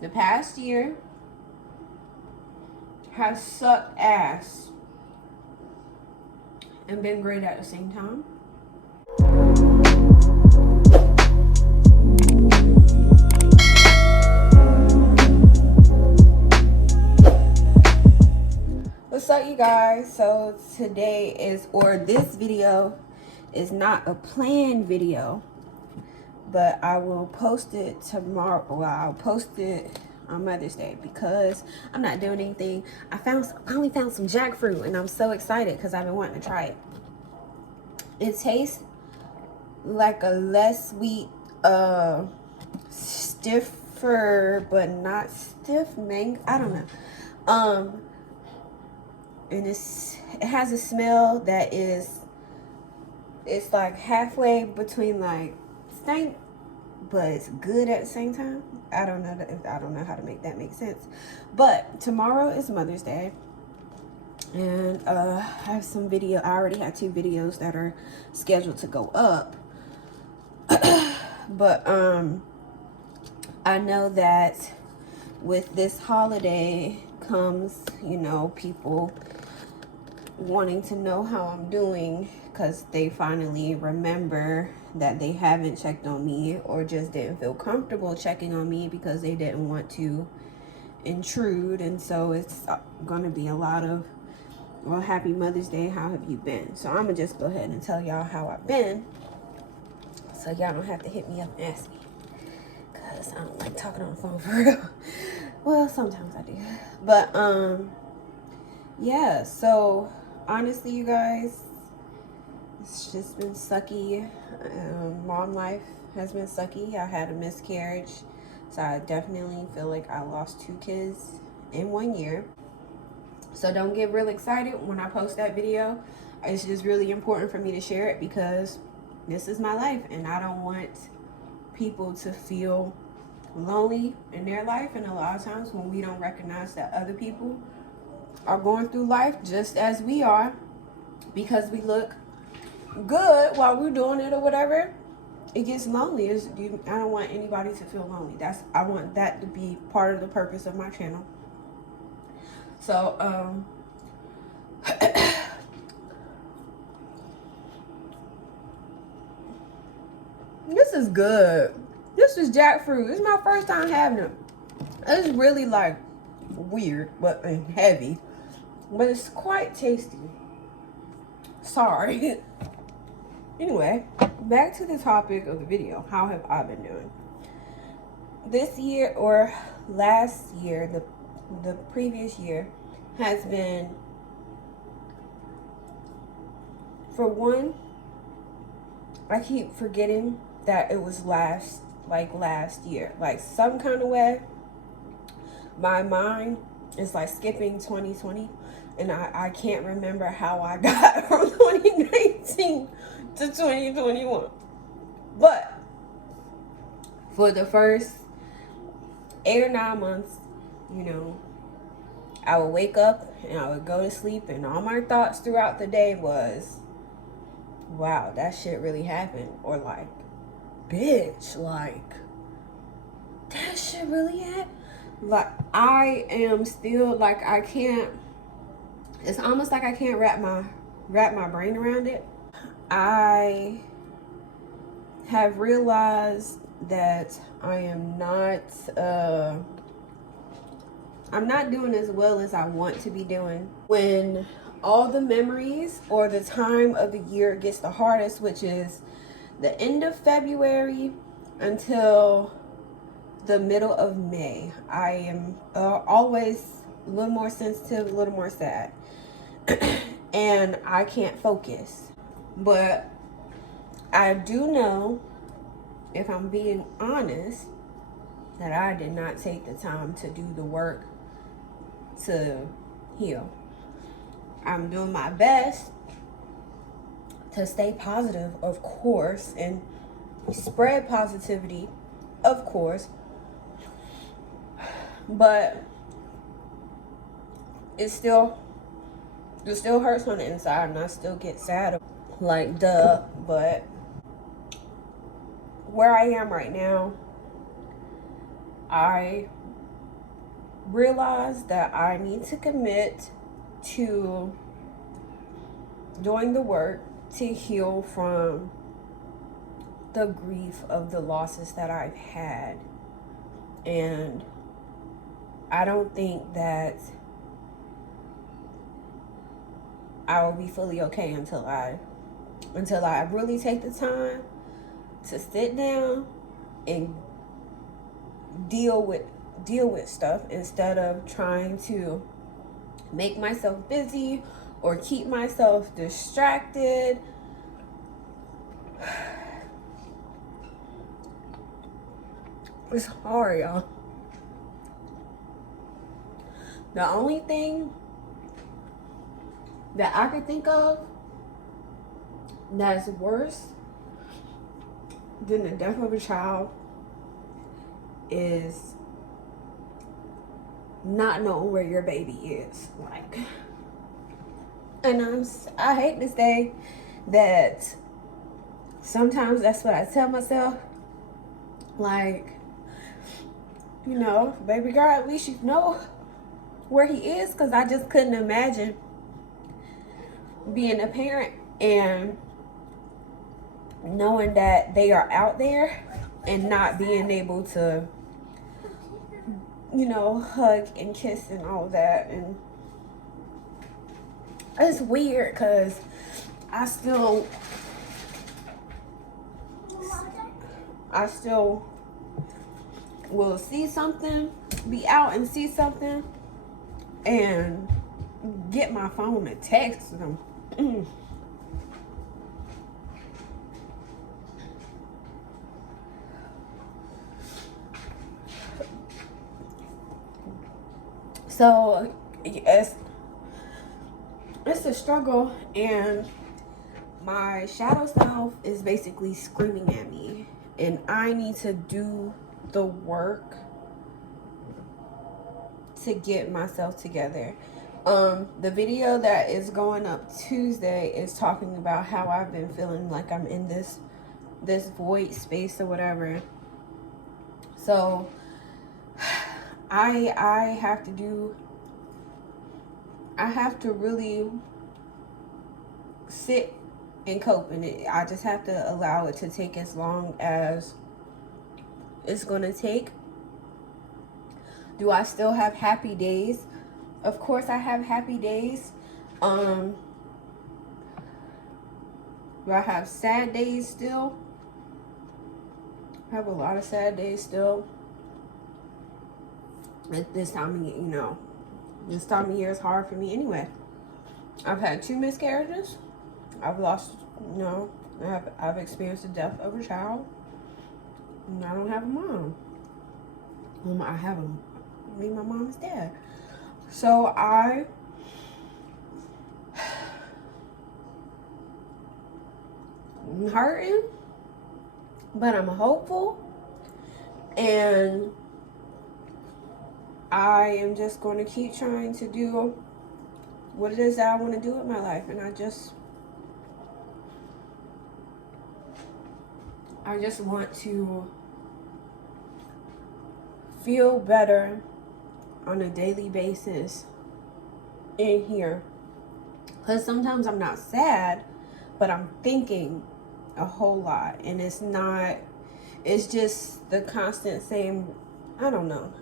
The past year has sucked ass and been great at the same time. What's up, you guys? So today is, or this video is not a planned video, but I will post it tomorrow. Well, I'll post it on Mother's Day because I'm not doing anything. I finally found some jackfruit and I'm so excited because I've been wanting to try it. It tastes like a less sweet, stiffer but not stiff mango. I don't know. And it has a smell that it's like halfway between like stank, but it's good at the same time. I don't know how to make that make sense. But tomorrow is Mother's Day, and I have some video. I already had 2 videos that are scheduled to go up. But I know that with this holiday comes, you know, people wanting to know how I'm doing because they finally remember that they haven't checked on me or just didn't feel comfortable checking on me because they didn't want to intrude. And so it's gonna be a lot of, well, happy Mother's Day, how have you been? So I'm gonna just go ahead and tell y'all how I've been so y'all don't have to hit me up and ask me, because I don't like talking on the phone for real. Well, sometimes I do, but yeah, so honestly, you guys, it's just been sucky. Mom life has been sucky. I had a miscarriage, so I definitely feel like I lost 2 kids in 1 year. So don't get real excited when I post that video. It's just really important for me to share it because this is my life and I don't want people to feel lonely in their life. And a lot of times when we don't recognize that other people are going through life just as we are, because we look good while we're doing it or whatever, it gets lonely. I don't want anybody to feel lonely. I want that to be part of the purpose of my channel. So this is good. This is jackfruit. This is my first time having it. It's really like weird but heavy, but it's quite tasty. Sorry. Anyway, back to the topic of the video. How have I been doing? This year, or last year, the previous year has been, for one, I keep forgetting that it was last year. Like, some kind of way, my mind is like skipping 2020, and I can't remember how I got from 2019 to 2021. But for the first 8 or 9 months, you know, I would wake up and I would go to sleep, and all my thoughts throughout the day was, wow, that shit really happened. Or like, bitch, like, that shit really happened. Like, I am still like, I can't, it's almost like I can't wrap my brain around it. I have realized that I'm not doing as well as I want to be doing when all the memories or the time of the year gets the hardest, which is the end of February until the middle of May. I am always a little more sensitive, a little more sad, and I can't focus. But I do know, if I'm being honest, that I did not take the time to do the work to heal. I'm doing my best to stay positive, of course, and spread positivity, of course, but it still hurts on the inside, and I still get sad, like, duh. But where I am right now, I realized that I need to commit to doing the work to heal from the grief of the losses that I've had. And I don't think that I will be fully okay until I really take the time to sit down and deal with stuff, instead of trying to make myself busy or keep myself distracted. It's hard, y'all. The only thing that I could think of that's worse than the death of a child is not knowing where your baby is. Like, and I hate to say that sometimes that's what I tell myself. Like, you know, baby girl, at least you know where he is, because I just couldn't imagine being a parent and knowing that they are out there and not being able to, you know, hug and kiss and all that. And it's weird because I still will see something, be out and see something, and get my phone and text them. So it's a struggle, and my shadow self is basically screaming at me, and I need to do the work to get myself together. The video that is going up Tuesday is talking about how I've been feeling like I'm in this void space or whatever. So I have to really sit and cope in it. I just have to allow it to take as long as it's gonna take. Do I still have happy days? Of course I have happy days. Do I have sad days still? I have a lot of sad days still. At this time of year, you know, this time of year is hard for me anyway. I've had 2 miscarriages. I've lost, you know, I've experienced the death of a child. And I don't have a mom. I have my mom is dead. So I'm hurting, but I'm hopeful, and I am just going to keep trying to do what it is that I want to do with my life. And I just want to feel better on a daily basis in here, because sometimes I'm not sad, but I'm thinking a whole lot, and it's just the constant same, I don't know.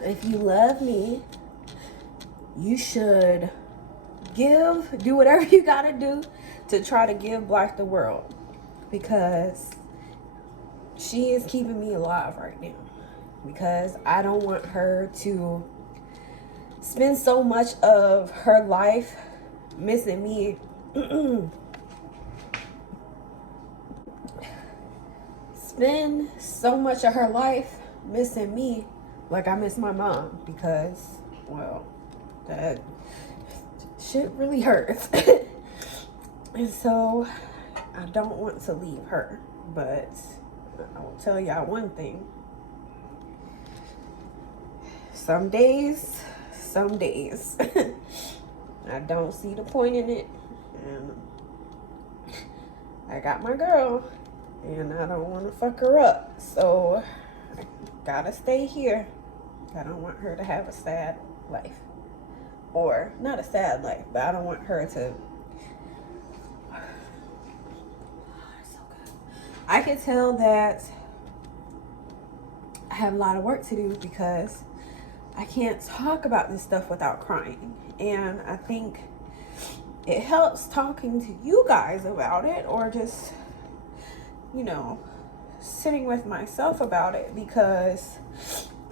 If you love me, you should do whatever you gotta do to try to give Black the world, because she is keeping me alive right now, because I don't want her to spend so much of her life missing me. Spend so much of her life missing me like I miss my mom, because, well, that shit really hurts. And so I don't want to leave her, but I will tell y'all one thing. Some days I don't see the point in it, and I got my girl, and I don't want to fuck her up. So I gotta stay here. I don't want her to have a sad life. Or, not a sad life, but I don't want her to... So good. I can tell that I have a lot of work to do because I can't talk about this stuff without crying. And I think it helps talking to you guys about it, or just, you know, sitting with myself about it, because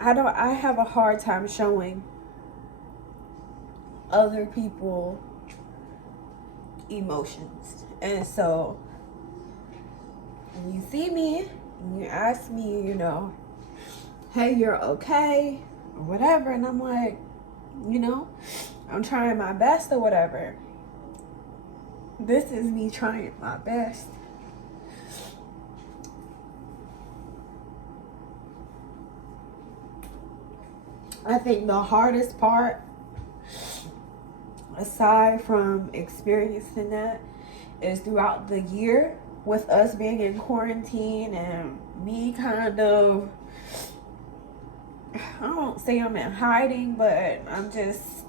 I have a hard time showing other people emotions. And so when you see me and you ask me, you know, hey, you're okay or whatever, and I'm like, you know, I'm trying my best or whatever. This is me trying my best. I think the hardest part, aside from experiencing that, is throughout the year with us being in quarantine and me kind of, I don't say I'm in hiding, but I'm just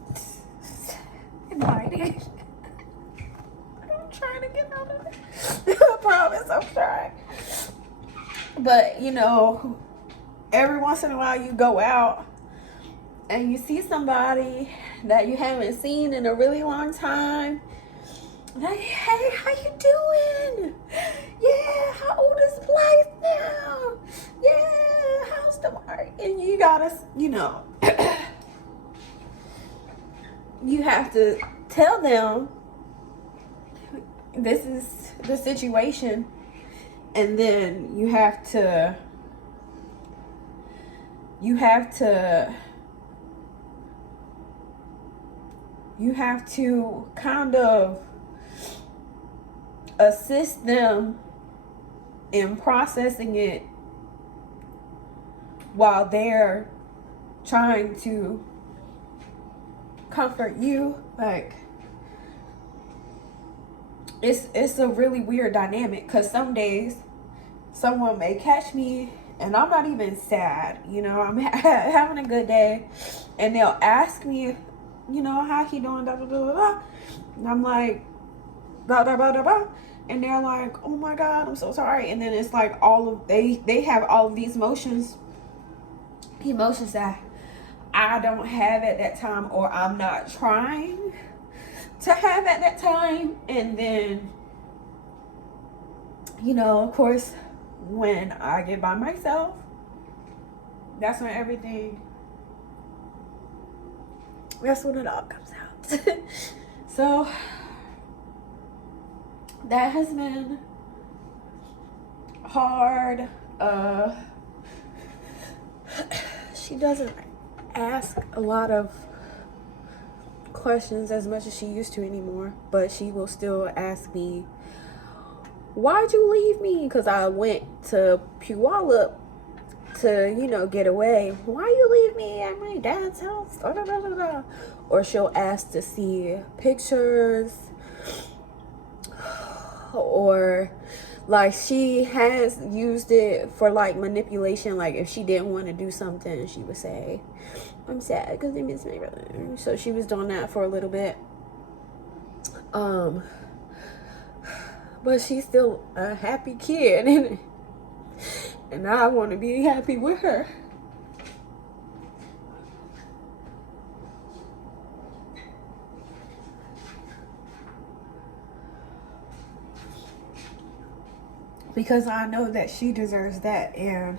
in hiding. I'm trying to get out of it. I promise I'm trying. But, you know, every once in a while you go out and you see somebody that you haven't seen in a really long time. Like, hey, how you doing? Yeah, how old is Blythe now? Yeah, how's the work? And you gotta, you know, you have to tell them this is the situation, and then you have to kind of assist them in processing it while they're trying to comfort you. Like, it's a really weird dynamic, because some days someone may catch me and I'm not even sad, you know, I'm having a good day, and they'll ask me, you know, how he doing, da da da da, and I'm like, blah blah blah blah blah, and they're like, oh my god, I'm so sorry. And then it's like they have all of these emotions that I don't have at that time, or I'm not trying to have at that time. And then, you know, of course, when I get by myself, that's when it all comes out. So that has been hard. She doesn't ask a lot of questions as much as she used to anymore, but she will still ask me, why'd you leave me? Because I went to Puyallup to, you know, get away. Why you leave me at my dad's house? Da, da, da, da, da. Or she'll ask to see pictures, or like she has used it for like manipulation. Like if she didn't want to do something, she would say, I'm sad because they miss my brother. So she was doing that for a little bit. But she's still a happy kid, and I want to be happy with her. Because I know that she deserves that, and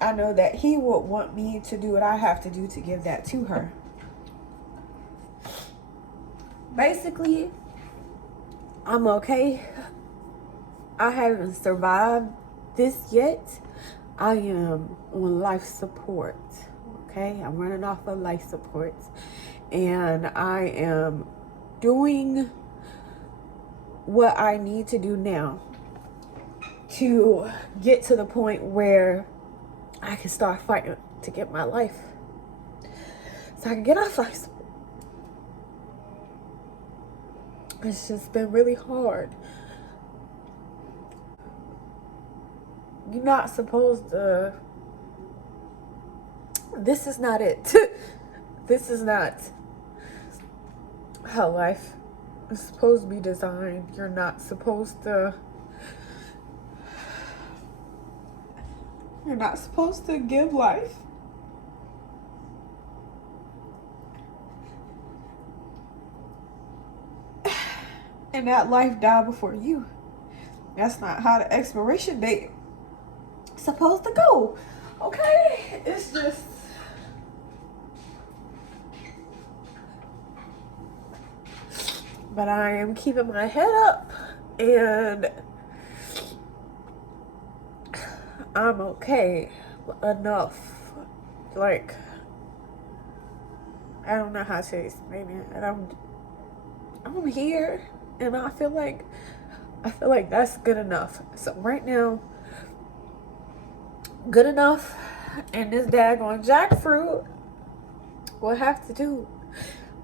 I know that he would want me to do what I have to do to give that to her. Basically, I'm okay. I haven't survived this yet. I am on life support. Okay, I'm running off of life support, and I am doing what I need to do now to get to the point where I can start fighting to get my life, so I can get off life support. It's just been really hard. You're not supposed to. This is not it. This is not how life is supposed to be designed. You're not supposed to. You're not supposed to give life. And that life die before you. That's not how the expiration date is supposed to go. Okay? It's just. But I am keeping my head up, and I'm okay enough. Like, I don't know how to explain it. And I'm here, and I feel like that's good enough. So right now, good enough, and this daggone jackfruit will have to do.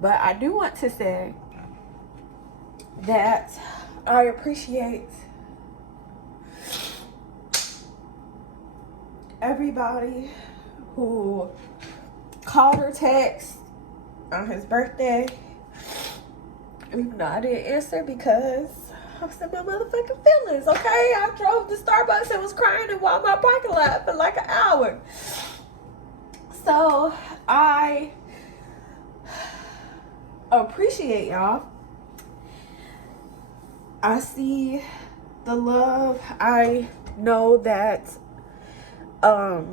But I do want to say that I appreciate everybody who called or text on his birthday. Even though I didn't answer because I was in my motherfucking feelings, okay? I drove to Starbucks and was crying in Walmart parking lot for like an hour. So I appreciate y'all. I see the love. I know that a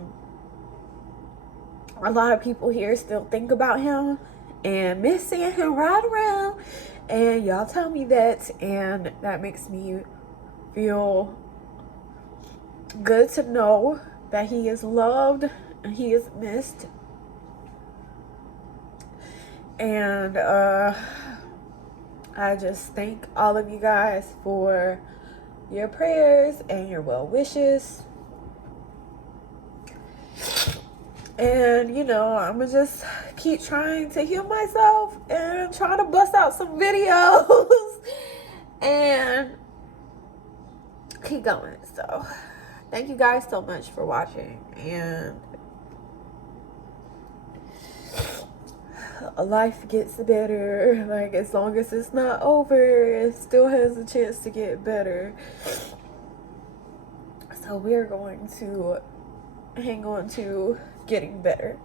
lot of people here still think about him and miss seeing him ride around, and y'all tell me that, and that makes me feel good to know that he is loved and he is missed. And I just thank all of you guys for your prayers and your well wishes. And, you know, I'm going to just keep trying to heal myself and try to bust out some videos and keep going. So, thank you guys so much for watching. And life gets better. Like, as long as it's not over, it still has a chance to get better. So, we're going to hang on to getting better.